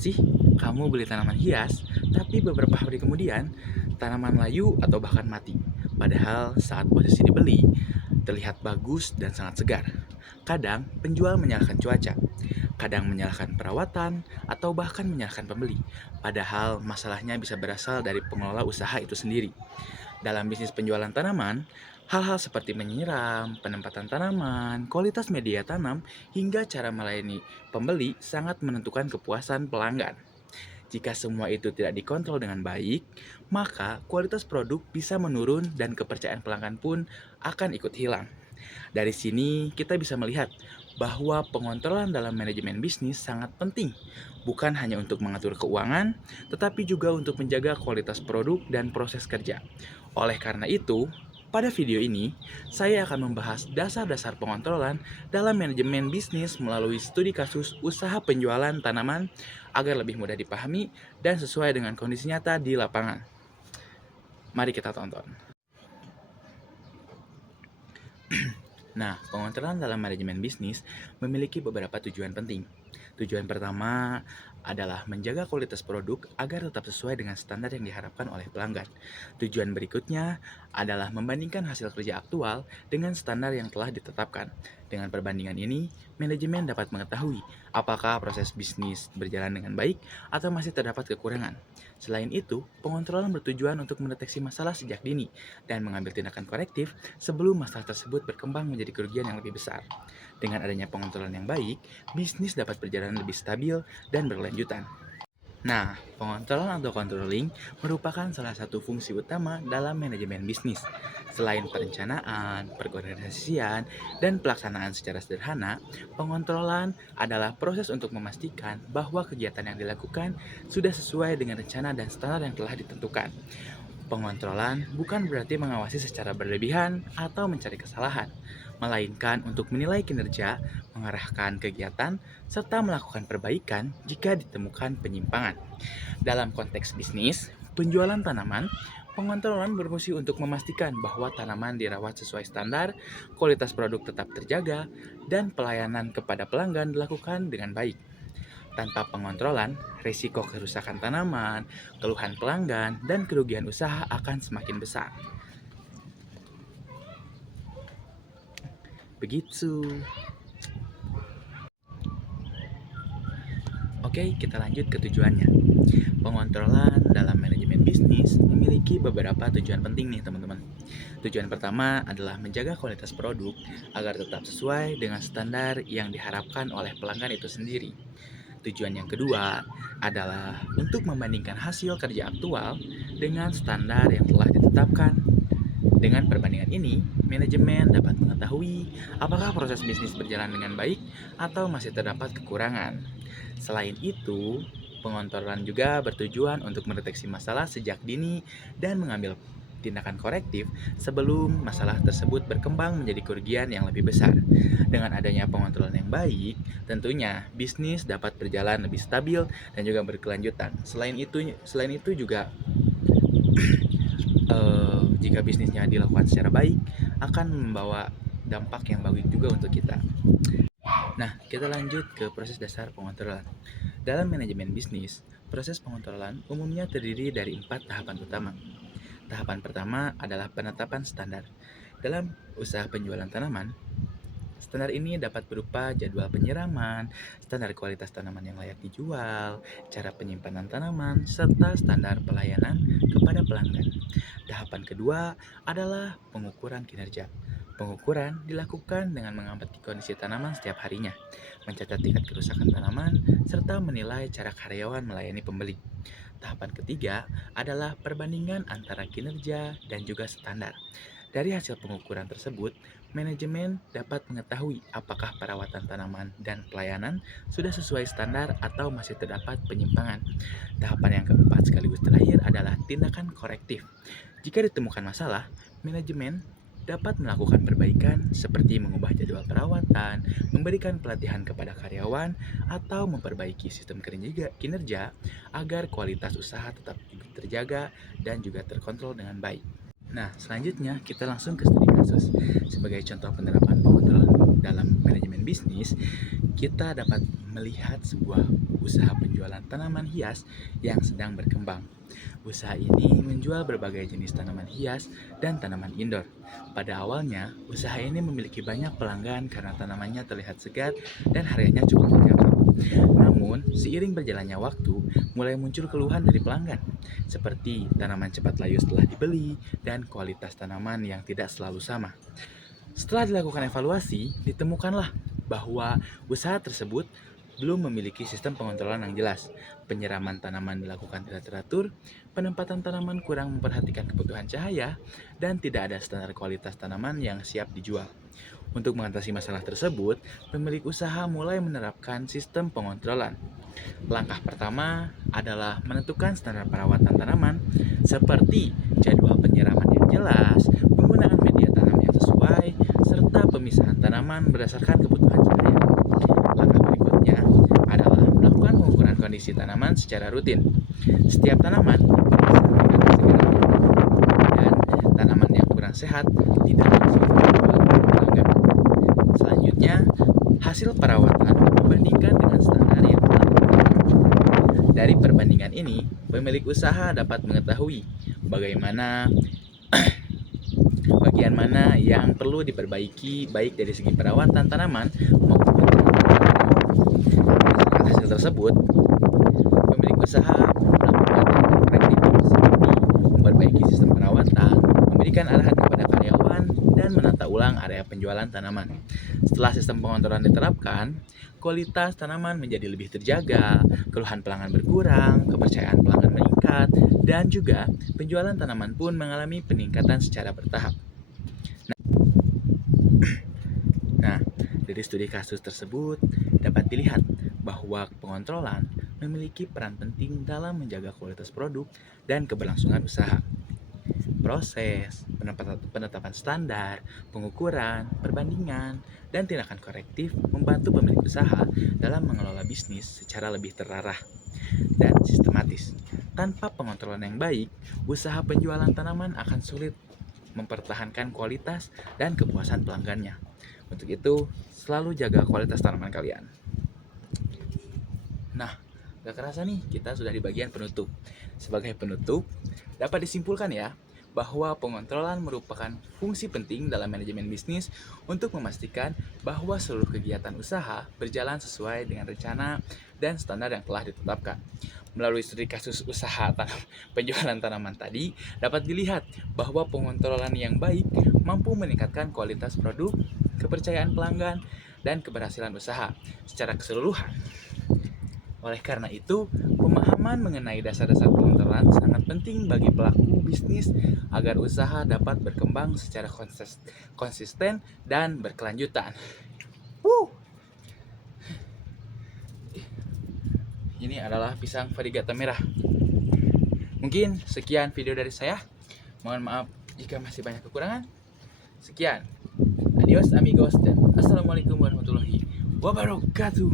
sih kamu beli tanaman hias, tapi beberapa hari kemudian tanaman layu atau bahkan mati? Padahal saat posisi dibeli, terlihat bagus dan sangat segar. Kadang penjual menyalahkan cuaca, kadang menyalahkan perawatan, atau bahkan menyalahkan pembeli. Padahal masalahnya bisa berasal dari pengelola usaha itu sendiri. Dalam bisnis penjualan tanaman, hal-hal seperti menyiram, penempatan tanaman, kualitas media tanam, hingga cara melayani pembeli sangat menentukan kepuasan pelanggan. Jika semua itu tidak dikontrol dengan baik, maka kualitas produk bisa menurun dan kepercayaan pelanggan pun akan ikut hilang. Dari sini kita bisa melihat bahwa pengontrolan dalam manajemen bisnis sangat penting, bukan hanya untuk mengatur keuangan, tetapi juga untuk menjaga kualitas produk dan proses kerja. Oleh karena itu, pada video ini, saya akan membahas dasar-dasar pengontrolan dalam manajemen bisnis melalui studi kasus usaha penjualan tanaman agar lebih mudah dipahami dan sesuai dengan kondisi nyata di lapangan. Mari kita tonton. Nah, pengontrolan dalam manajemen bisnis memiliki beberapa tujuan penting. Tujuan pertama adalah menjaga kualitas produk agar tetap sesuai dengan standar yang diharapkan oleh pelanggan. Tujuan berikutnya adalah membandingkan hasil kerja aktual dengan standar yang telah ditetapkan. Dengan perbandingan ini, manajemen dapat mengetahui apakah proses bisnis berjalan dengan baik atau masih terdapat kekurangan. Selain itu, pengontrolan bertujuan untuk mendeteksi masalah sejak dini dan mengambil tindakan korektif sebelum masalah tersebut berkembang menjadi kerugian yang lebih besar. Dengan adanya pengontrolan yang baik, bisnis dapat berjalan lebih stabil dan berkelanjutan. Nah, pengontrolan atau controlling merupakan salah satu fungsi utama dalam manajemen bisnis. Selain perencanaan, perorganisasian, dan pelaksanaan secara sederhana, pengontrolan adalah proses untuk memastikan bahwa kegiatan yang dilakukan sudah sesuai dengan rencana dan standar yang telah ditentukan. Pengontrolan bukan berarti mengawasi secara berlebihan atau mencari kesalahan, melainkan untuk menilai kinerja, mengarahkan kegiatan, serta melakukan perbaikan jika ditemukan penyimpangan. Dalam konteks bisnis, penjualan tanaman, pengontrolan berfungsi untuk memastikan bahwa tanaman dirawat sesuai standar, kualitas produk tetap terjaga, dan pelayanan kepada pelanggan dilakukan dengan baik. Tanpa pengontrolan, risiko kerusakan tanaman, keluhan pelanggan, dan kerugian usaha akan semakin besar. Begitu. Oke, kita lanjut ke tujuannya. Pengontrolan dalam manajemen bisnis memiliki beberapa tujuan penting nih teman-teman. Tujuan pertama adalah menjaga kualitas produk agar tetap sesuai dengan standar yang diharapkan oleh pelanggan itu sendiri. Tujuan yang kedua adalah untuk membandingkan hasil kerja aktual dengan standar yang telah ditetapkan. Dengan perbandingan ini, manajemen dapat mengetahui apakah proses bisnis berjalan dengan baik atau masih terdapat kekurangan. Selain itu, pengontrolan juga bertujuan untuk mendeteksi masalah sejak dini dan mengambil tindakan korektif sebelum masalah tersebut berkembang menjadi kerugian yang lebih besar. Dengan adanya pengontrolan yang baik, tentunya bisnis dapat berjalan lebih stabil dan juga berkelanjutan. Selain itu juga jika bisnisnya dilakukan secara baik, akan membawa dampak yang baik juga untuk kita. Nah, kita lanjut ke proses dasar pengontrolan. Dalam manajemen bisnis, proses pengontrolan umumnya terdiri dari 4 tahapan utama. Tahapan pertama adalah penetapan standar. Dalam usaha penjualan tanaman, standar ini dapat berupa jadwal penyiraman, standar kualitas tanaman yang layak dijual, cara penyimpanan tanaman, serta standar pelayanan kepada pelanggan. Tahapan kedua adalah pengukuran kinerja. Pengukuran dilakukan dengan mengamati kondisi tanaman setiap harinya, mencatat tingkat kerusakan tanaman, serta menilai cara karyawan melayani pembeli. Tahapan ketiga adalah perbandingan antara kinerja dan juga standar. Dari hasil pengukuran tersebut, manajemen dapat mengetahui apakah perawatan tanaman dan pelayanan sudah sesuai standar atau masih terdapat penyimpangan. Tahapan yang keempat sekaligus terakhir adalah tindakan korektif. Jika ditemukan masalah, manajemen dapat melakukan perbaikan seperti mengubah jadwal perawatan, memberikan pelatihan kepada karyawan, atau memperbaiki sistem kinerja agar kualitas usaha tetap terjaga dan juga terkontrol dengan baik. Nah, selanjutnya kita langsung ke studi kasus. Sebagai contoh penerapan pengontrolan dalam manajemen bisnis, kita dapat melihat sebuah usaha penjualan tanaman hias yang sedang berkembang. Usaha ini menjual berbagai jenis tanaman hias dan tanaman indoor. Pada awalnya, usaha ini memiliki banyak pelanggan karena tanamannya terlihat segar dan harganya cukup terjangkau. Namun, seiring berjalannya waktu, mulai muncul keluhan dari pelanggan, seperti tanaman cepat layu setelah dibeli dan kualitas tanaman yang tidak selalu sama. Setelah dilakukan evaluasi, ditemukanlah bahwa usaha tersebut belum memiliki sistem pengontrolan yang jelas. Penyiraman tanaman dilakukan tidak teratur, penempatan tanaman kurang memperhatikan kebutuhan cahaya, dan tidak ada standar kualitas tanaman yang siap dijual. Untuk mengatasi masalah tersebut, pemilik usaha mulai menerapkan sistem pengontrolan. Langkah pertama adalah menentukan standar perawatan tanaman seperti jadwal penyiraman yang jelas, penggunaan media tanam yang sesuai, serta pemisahan tanaman berdasarkan kebutuhan cahaya. Langkah berikutnya adalah melakukan pengukuran kondisi tanaman secara rutin. Setiap tanaman memiliki segala dan tanaman yang kurang sehat tidak langsung dijual ke pelanggan. Selanjutnya, hasil perawatan dibandingkan dengan standar yang telah ditetapkan. Dari perbandingan ini, pemilik usaha dapat mengetahui bagaimana bagian mana yang perlu diperbaiki baik dari segi perawatan tanaman maupun berdasarkan hasil tersebut, pemilik usaha melakukan tindakan korektif seperti memperbaiki sistem perawatan, memberikan arahan kepada karyawan, dan menata ulang area penjualan tanaman. Setelah sistem pengontrolan diterapkan, kualitas tanaman menjadi lebih terjaga, keluhan pelanggan berkurang, kepercayaan pelanggan meningkat, dan juga penjualan tanaman pun mengalami peningkatan secara bertahap. Nah, dari studi kasus tersebut dapat dilihat bahwa pengontrolan memiliki peran penting dalam menjaga kualitas produk dan keberlangsungan usaha. Proses, penetapan standar, pengukuran, perbandingan, dan tindakan korektif membantu pemilik usaha dalam mengelola bisnis secara lebih terarah dan sistematis. Tanpa pengontrolan yang baik, usaha penjualan tanaman akan sulit mempertahankan kualitas dan kepuasan pelanggannya. Untuk itu, selalu jaga kualitas tanaman kalian. Nah, gak kerasa nih, kita sudah di bagian penutup. Sebagai penutup, dapat disimpulkan ya, bahwa pengontrolan merupakan fungsi penting dalam manajemen bisnis untuk memastikan bahwa seluruh kegiatan usaha berjalan sesuai dengan rencana dan standar yang telah ditetapkan. Melalui studi kasus usaha penjualan tanaman tadi, dapat dilihat bahwa pengontrolan yang baik mampu meningkatkan kualitas produk, kepercayaan pelanggan, dan keberhasilan usaha secara keseluruhan. Oleh karena itu, pemahaman mengenai dasar-dasar pengontrolan sangat penting bagi pelaku bisnis agar usaha dapat berkembang secara konsisten dan berkelanjutan. Ini adalah pisang varigata merah. Mungkin sekian video dari saya. Mohon maaf jika masih banyak kekurangan. Sekian. Adios amigos dan assalamualaikum warahmatullahi wabarakatuh.